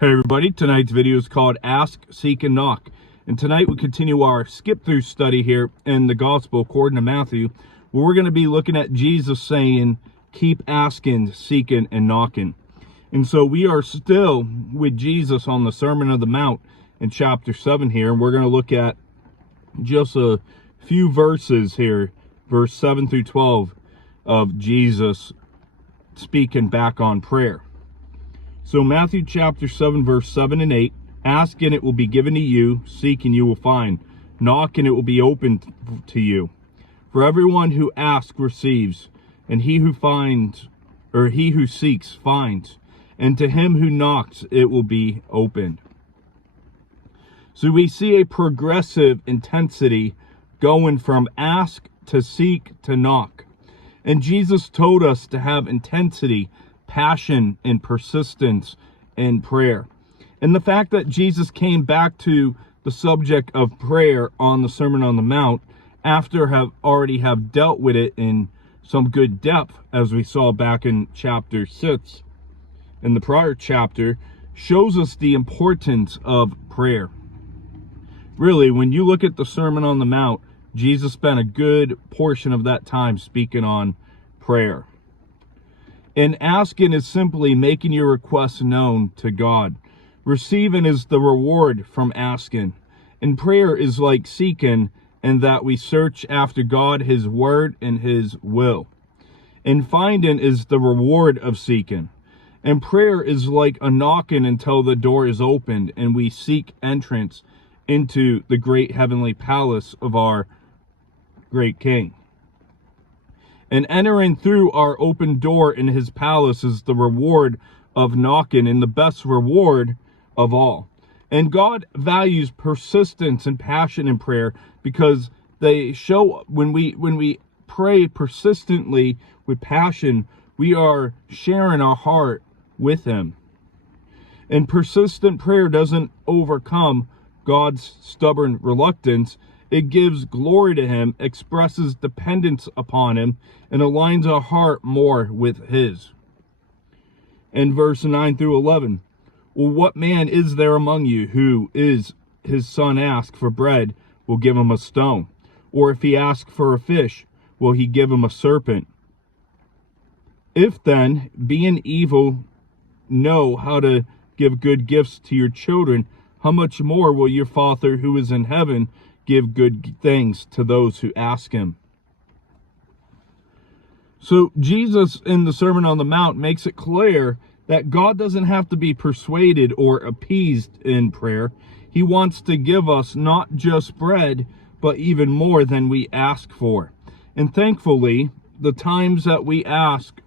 Hey everybody, tonight's video is called Ask, Seek, and Knock. And tonight we continue our skip-through study here in the Gospel according to Matthew, where we're going to be looking at Jesus saying, keep asking, seeking, and knocking. And so we are still with Jesus on the Sermon on the Mount in chapter 7 here, and we're going to look at just a few verses here, verse 7 through 12 of Jesus speaking back on prayer. So Matthew chapter 7, verse 7 and 8, ask and it will be given to you, seek and you will find, knock and it will be opened to you. For everyone who asks receives, and he who finds, or he who seeks finds, and to him who knocks it will be opened. So we see a progressive intensity going from ask to seek to knock. And Jesus told us to have intensity, passion, and persistence in prayer. And the fact that Jesus came back to the subject of prayer on the Sermon on the Mount after have dealt with it in some good depth, as we saw back in chapter 6 in the prior chapter, shows us the importance of prayer. Really, when you look at the Sermon on the Mount, Jesus spent a good portion of that time speaking on prayer. And asking is simply making your requests known to God. Receiving is the reward from asking. And prayer is like seeking, in that we search after God, His Word, and His will. And finding is the reward of seeking. And prayer is like a knocking until the door is opened and we seek entrance into the great heavenly palace of our great King. And entering through our open door in His palace is the reward of knocking, and the best reward of all. And God values persistence and passion in prayer, because they show when we pray persistently with passion, we are sharing our heart with Him. And persistent prayer doesn't overcome God's stubborn reluctance. It gives glory to Him, expresses dependence upon Him, and aligns our heart more with His. In verse 9 through 11, well, what man is there among you who is his son ask for bread, will give him a stone? Or if he ask for a fish, will he give him a serpent? If then, being evil, know how to give good gifts to your children, how much more will your Father who is in heaven give good things to those who ask Him? So Jesus in the Sermon on the Mount makes it clear that God doesn't have to be persuaded or appeased in prayer. He wants to give us not just bread, but even more than we ask for. And thankfully, the times that we ask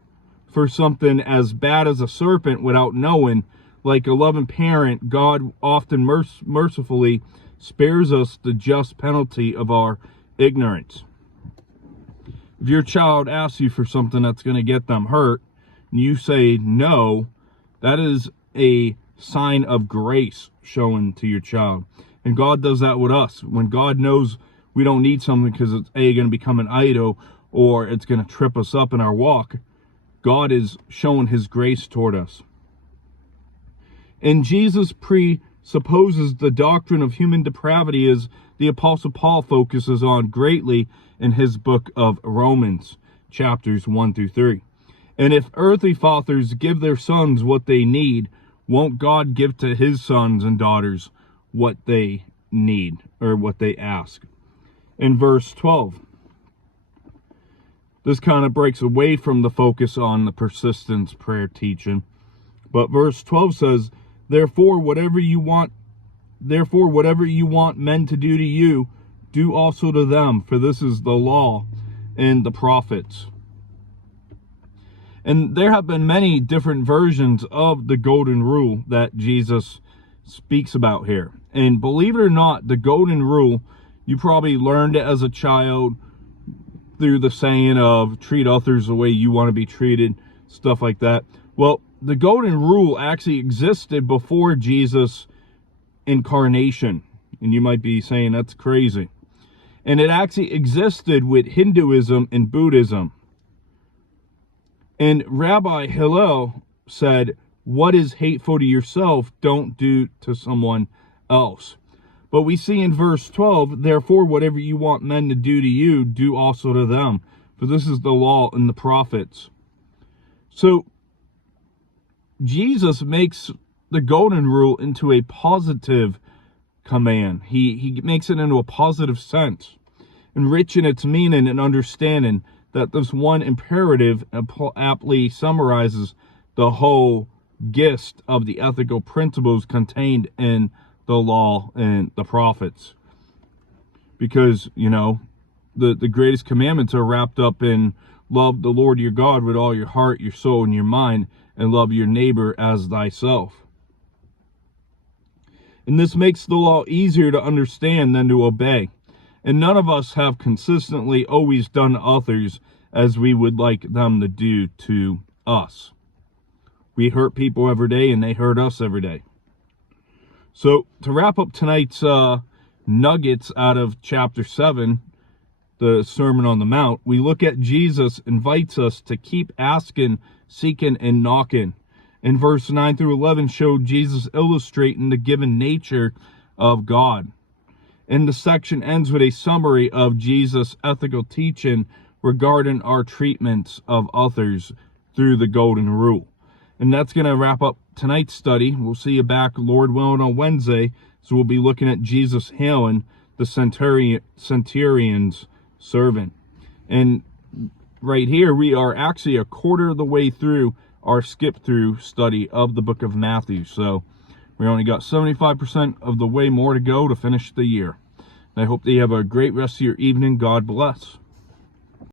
for something as bad as a serpent without knowing, like a loving parent, God often mercifully spares us the just penalty of our ignorance. If your child asks you for something that's going to get them hurt, and you say no, that is a sign of grace shown to your child. And God does that with us. When God knows we don't need something because it's going to become an idol, or it's going to trip us up in our walk, God is showing His grace toward us. And Jesus presupposes the doctrine of human depravity, as the Apostle Paul focuses on greatly in his book of Romans, chapters 1 through 3. And if earthly fathers give their sons what they need, won't God give to His sons and daughters what they need, or what they ask? In verse 12, this kind of breaks away from the focus on the persistence prayer teaching. But verse 12 says, Therefore, whatever you want men to do to you, do also to them, for this is the law and the prophets. And there have been many different versions of the golden rule that Jesus speaks about here. And believe it or not, the golden rule, you probably learned it as a child through the saying of treat others the way you want to be treated, stuff like that. Well, the golden rule actually existed before Jesus' incarnation. And you might be saying that's crazy. And it actually existed with Hinduism and Buddhism. And Rabbi Hillel said, what is hateful to yourself, don't do to someone else. But we see in verse 12, therefore, whatever you want men to do to you, do also to them. For this is the law and the prophets. So, Jesus makes the golden rule into a positive command. He makes it into a positive sense, and rich in its meaning and understanding that this one imperative aptly summarizes the whole gist of the ethical principles contained in the law and the prophets. Because, you know, the greatest commandments are wrapped up in love the Lord your God with all your heart, your soul, and your mind, and love your neighbor as thyself. And this makes the law easier to understand than to obey. And none of us have consistently always done to others as we would like them to do to us. We hurt people every day, and they hurt us every day. So, to wrap up tonight's nuggets out of chapter 7, the Sermon on the Mount, we look at Jesus invites us to keep asking, seeking, and knocking. In verse 9 through 11 showed Jesus illustrating the given nature of God. And the section ends with a summary of Jesus' ethical teaching regarding our treatments of others through the Golden Rule. And that's going to wrap up tonight's study. We'll see you back, Lord willing, on Wednesday. So we'll be looking at Jesus hailing the centurion's servant. And right here, we are actually a quarter of the way through our skip-through study of the book of Matthew. So we only got 75% of the way more to go to finish the year. I hope that you have a great rest of your evening. God bless.